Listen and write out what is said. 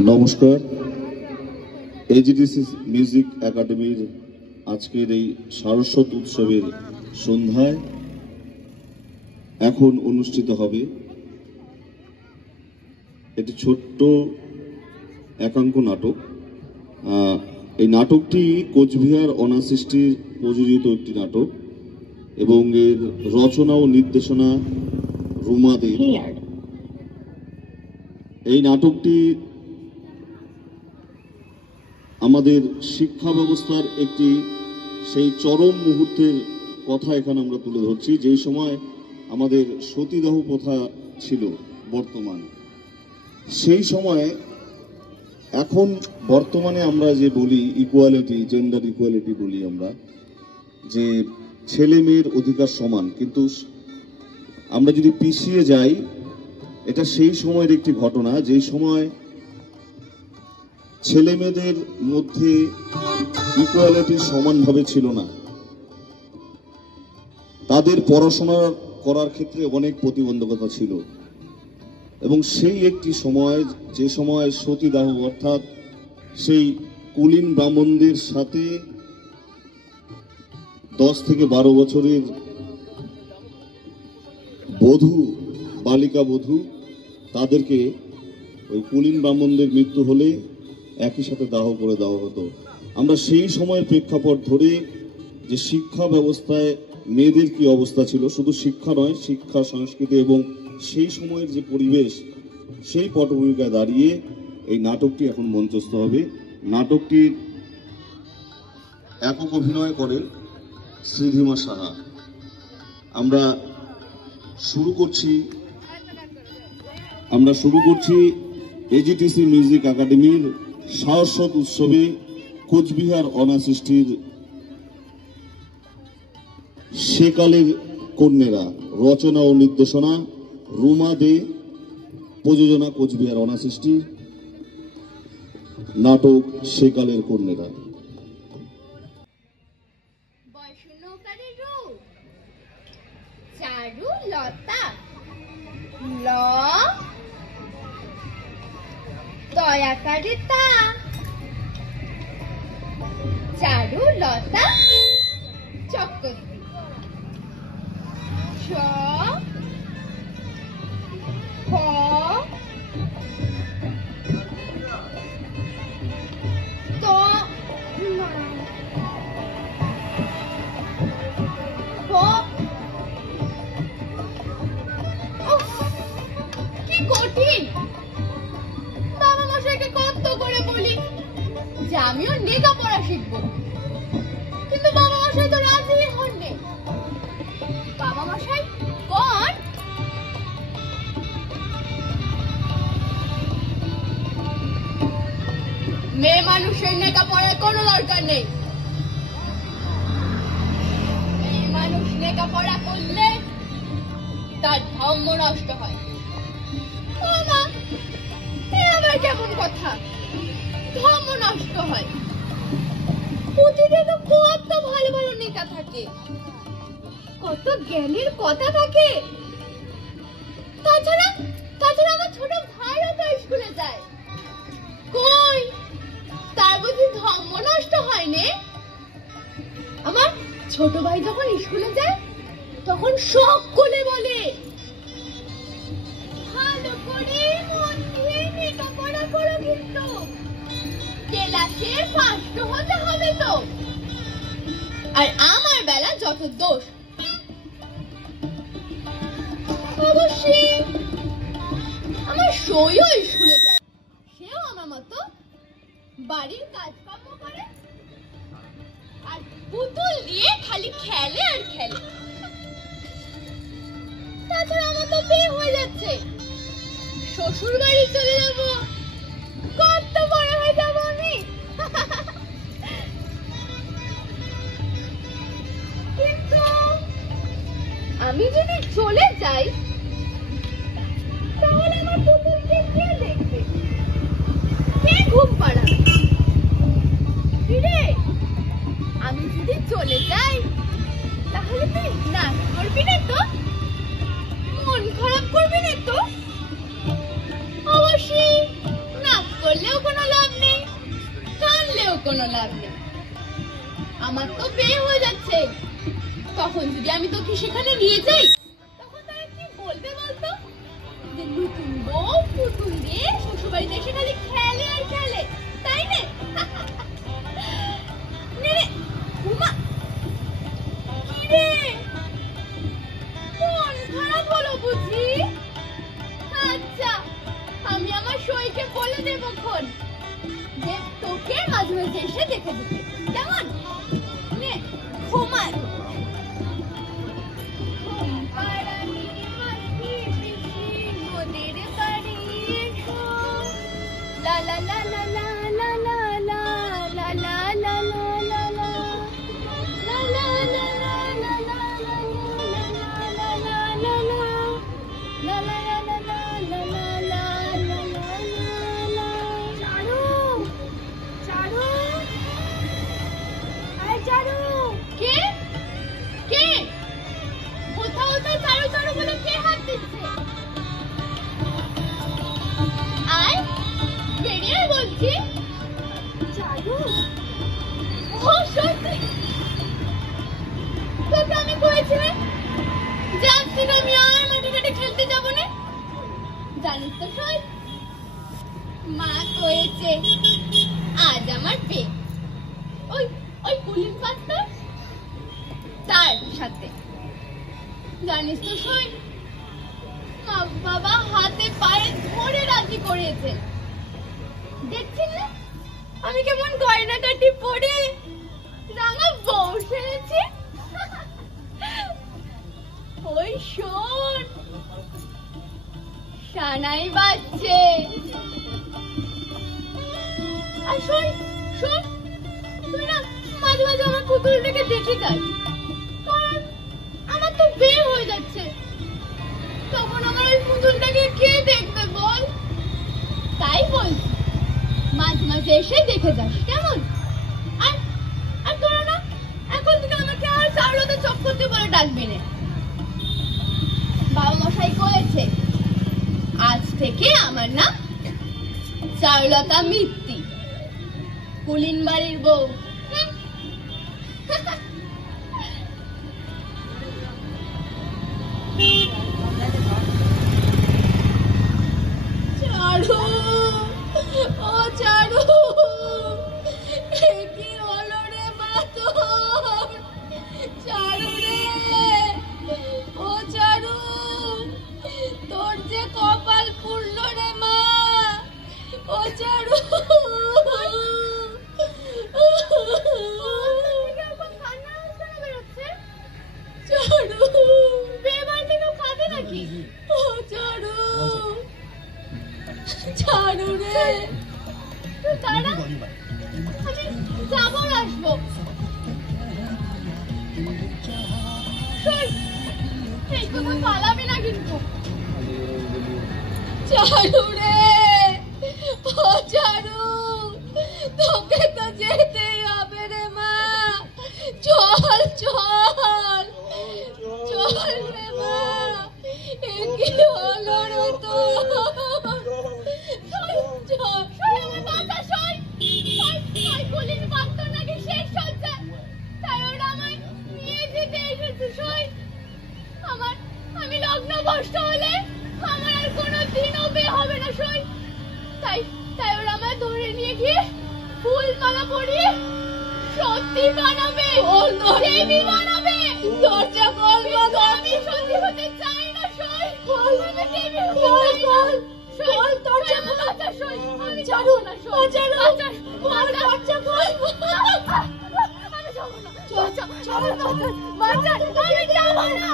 নমস্কার। এজিডিসি মিউজিক একাডেমির আজকের এই সারস্বত উৎসবের সন্ধ্যায় এখন অনুষ্ঠিত হবে একটি ছোট্ট একাঙ্ক নাটক। এই নাটকটি কোচবিহার অনাসৃষ্টির প্রযোজিত একটি নাটক এবং এর রচনা ও নির্দেশনা রুমা দে। এই নাটকটি আমাদের শিক্ষা ব্যবস্থার একটি সেই চরম মুহূর্তের কথা এখানে আমরা তুলে ধরছি, যেই সময় আমাদের সতীদাহ প্রথা ছিল বর্তমান। সেই সময় এখন বর্তমানে আমরা যে বলি ইকুয়ালিটি, জেন্ডার ইকুয়ালিটি বলি আমরা, যে ছেলে মেয়ের অধিকার সমান, কিন্তু আমরা যদি পিছিয়ে যাই, এটা সেই সময়ের একটি ঘটনা যেই সময় ছেলে মেয়েদের মধ্যে ইকুয়ালিটি সমানভাবে ছিল না। তাদের পড়াশোনা করার ক্ষেত্রে অনেক প্রতিবন্ধকতা ছিল এবং সেই একটি সময়, যে সময় সতীদাহ অর্থাৎ সেই কুলীন ব্রাহ্মণদের সাথে 10 থেকে 12 বছরের বধূ, বালিকা বধূ, তাদেরকে ওই কুলীন ব্রাহ্মণদের মৃত্যু হলে একই সাথে দাহ করে দেওয়া হতো। আমরা সেই সময়ের প্রেক্ষাপট ধরে যে শিক্ষা ব্যবস্থায় মেয়েদের কি অবস্থা ছিল, শুধু শিক্ষা নয়, শিক্ষা, সংস্কৃতি এবং সেই সময়ের যে পরিবেশ, সেই পটভূমিকায় দাঁড়িয়ে এই নাটকটি এখন মঞ্চস্থ হবে। নাটকটির একক অভিনয় করেন শ্রীধিমা সাহা। আমরা শুরু করছি এজিটিসি মিউজিক একাডেমির সারস্বত উৎসবে কোচবিহার অনাসৃষ্টির সেকালের কন্যারা, রচনা ও নির্দেশনা রুমা দে, প্রযোজনা কোচবিহার অনাসৃষ্টি, নাটক সেকালের কন্যারা। দয়াকারে তা চারু লতা চক্রবর্তী ছ খ ত কি কঠিন। বাবা মশাইকে কত করে বলি যে আমিও লেখাপড়া শিখবো, কিন্তু বাবা মশাই তো রাজি হননি। বাবা মশাই কোন মেয়ে মানুষের লেখাপড়ার কোনো দরকার নেই। মেয়ে মানুষ লেখাপড়া করলে তার ধর্ম নষ্ট হয়। আবার কেমন কথা, ধর্ম নষ্ট হয়? পুঁথিতে তো কত ভালো ভালো নেতা থাকে, কত জ্ঞানের কথা থাকে। তাছাড়া আমার ছোট ভাইও তো স্কুলে যায়, কই তার বুঝি ধর্ম নষ্ট হয়নি? আমার ছোট ভাই যখন স্কুলে যায় তখন সকলে বলে ভালো করে মন দিয়ে লেখাপড়া করো, কিন্তু ক্লাসে ফার্স্ট হতে হবে তো। আর আমার বেলা যত দোষ, অবশ্যই আমার সইও স্কুলে যায়, সেও আমার মতো বাড়ির কাজকর্ম করে আর পুতুল দিয়ে খালি খেলে আর খেলে। তাছাড়া আমার তো বিয়ে হয়ে যাচ্ছে, শ্বশুর বাড়ি চলে যাবো, কত বড় হয়ে যাবো আমি। কিন্তু আমি যদি চলে যাই তাহলে আমার পুতুলকে কে দেখবে, কে ঘুম পাড়াবে? আমি যদি চলে যাই তাহলে তুই নাচ করবি না তো, মন খারাপ করবি না তো? অবশ্যই নাচ করলে কোনো লাভ নেই। আমার তো বিয়ে হয়ে যাচ্ছে, তখন যদি আমি তোকে সেখানে নিয়ে যাই, তখন তারা কি বলবে বলতো? যে নতুন বউ পুতুল দিয়ে শ্বশুরবাড়িতে এসে খালি খেলে আর খেলে, তাই না? নে রে উমা, কি রে মন খারাপ হলো বুঝি? আচ্ছা, আমি আমার সইকে বলে দেবো খন যে তোকে মাঝে মাঝে এসে দেখে দিতে, কেমন? নে ঘুমা। La la la la la la la la la la la la la la la la la la la la জানিস তো সই, মা কয়েছে আজ আমার বিয়ে ওই ওই কুলিন পাত্তার তার সাথে। জানিস তো সই, মা বাবা হাতে পায়ে ধরে রাজি করিয়েছে। দেখছিস না আমি কেমন গয়নাকাটি পরে রাঙা বউ সেরেছি? ওই শোন, সানাই বাজছে। আর শোন শোন, তুই না মাঝে মাঝে আমার পুতুলটাকে দেখে যাস, কারণ আমার তো বিয়ে হয়ে যাচ্ছে, তখন আমার ওই পুতুলটাকে কে দেখবে বল? তাই বলছি মাঝে মাঝে এসে দেখে যাস, কেমন? আর আর তোরা না এখন থেকে আমাকে আর চারুলতা চক্রবর্তী বলে ডাকবি না। বাবা মশাই কয়েছে আজ থেকে আমার নাম চারুলতা মিত্তি, কুলিন বাড়ির বউ। চারু, ও চারু, কি হলো রে মা তোর? চারু রে, ও চারু, তোর যে কপাল পুড়লো রে মা। ও চারু, চারু বিয়ে বাড়িতে কেউ খাবে নাকি? ও চারু, চারু রে, দাঁড়া আমি যাবো আসবো। এই কথা পালাবি না কিন্তু। চারু রে, ও চারু, তোকে তো যেতেই হবে রে মা। চল চল চল রে মা, কি হলো রে তোর? আমি লগ্ন ভ্রষ্ট হলে আমার আর কোনোদিনও বিয়ে হবে না সই। তাই তাই ওরা আমায় ধরে নিয়ে গিয়ে ফুল মালা পরিয়ে সত্যি বানাবে, দেবী বানাবে। দরজা খোল গো, আমি সত্যি হতে চাই না সই। খোল, আমি দেবী হতে চাই না। খোল দরজা, বাঁচা সই, আমি যাবো না সই। বাঁচা দরজা খোল। আমি যাবো না, বাঁচা, বাঁচা, আমি যাবো না।